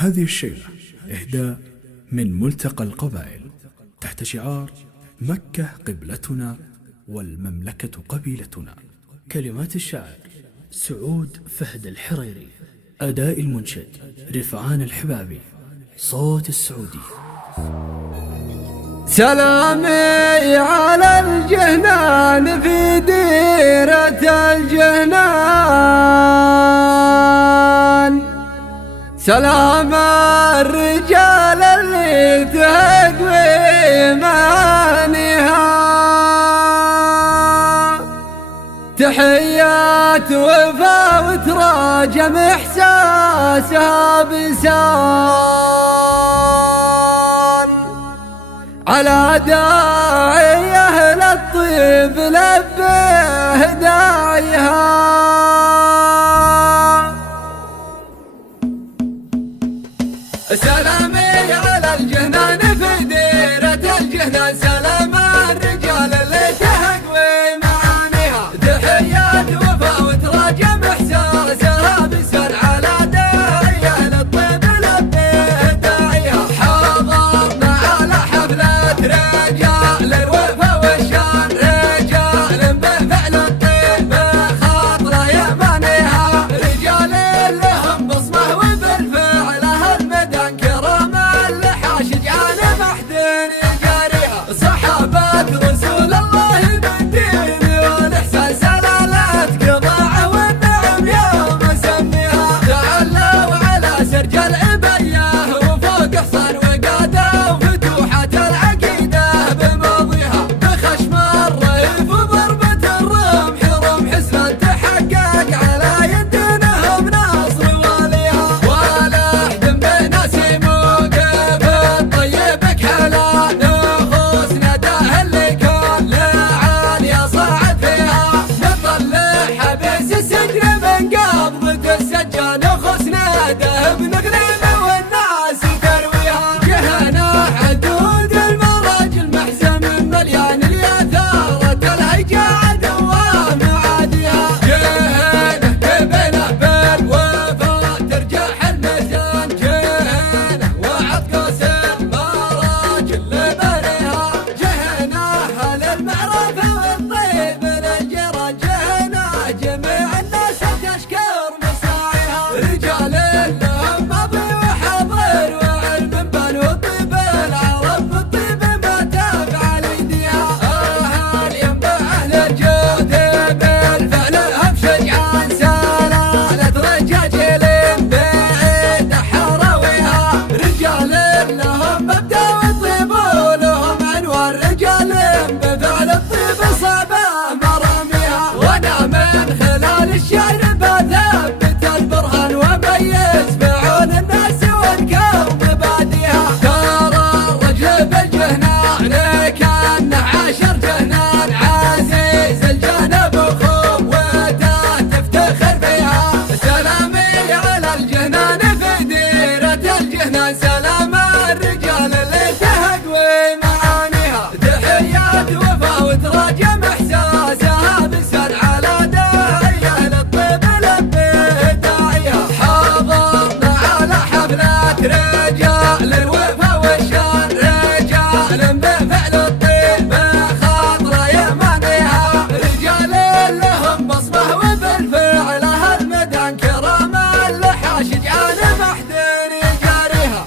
هذه الشيلة إهداء من ملتقى القبائل تحت شعار مكة قبلتنا والمملكة قبيلتنا. كلمات الشاعر سعود فهد الحريري، أداء المنشد رفعان الحبابي، صوت السعودي. سلامي على الجهنان في ديرة الجهنان، سلام الرجال اللي تقوي معانيها، تحيات وفا وتراجم إحساسها بسان، على داعي أهل الطيب لبيه داعيها. سلامي على الجهنان في ديرة الجهنان، سلام الرجال اللي تهقوي معانيها، تحيات وفا وتراجم إحساسها بسان، على داعي أهل الطيب لبيه داعيها. حضرنا على حفلة رجال الوفا والشان، رجال بفعل الطيب خاطره يمانيها، رجال لهم بصمه وبالفعل هالمدن كرام اللحى شجعان محدن يجاريها. صحابة رسول الله بالدين والإحسان، سلالات قضاعه والنعم يوم سميها، تعلوا على سرج العبيه وفوق حصان وقادوا فتوحات العقيده بماضيها، بخشم الريف وضربة الرمح رمح سلام تحقق على يدنهم نصر واليها، ولا احد بناس موقف الطيب كحلا، نفوس نداه اللي كان لعاليا صعد فيها، نطلع حبيس السجن من قبضة السجان، نخص ناده بنغنم والناس ترويها، جهنا حدود المراجل محزم مليان اليثارة الهيجاء دوام عاديها، جهنا قبله بالوفا ترجح الميزان، جهنا وعد قاسم مراجل لبنيها، جهنا اهل المعروف والطيب الجيرة، جهنا جميع الناس تشكر مصاعيها، رجال لهم ماضي وحاضر وعلم بنوا طيب العرب بالطيب ما تفعل ايديها، اهل ينبع اهل الجود بالفعل هم شجعان، سلالة رجاجيل بعيد حراويها، رجال لهم مبدأ والطيب ولهم عنوان، رجال بفعل الطيب صعبة مراميها، وانا من خلال الشعر بثبت البرهان وميز فعول الناس والكون باديها، ترى الرجل بالجهنان كان 10 جهنان، عزيز الجانب وخوته تفتخر فيها، سلامي على الجهنان في ديرة الجهنان، سلام الرجال اللي تهقوي معانيها، تحيات وفا وتراجم إحساسها بسان، على داعي أهل الطيب لبيه داعيها. حضرنا على حفلة رجال الوفا والشان، رجال بفعل الطيب خاطره يمانيها، رجال لهم بصمه وبالفعل هالمدن كرام اللحى شجعان محدن يجاريها.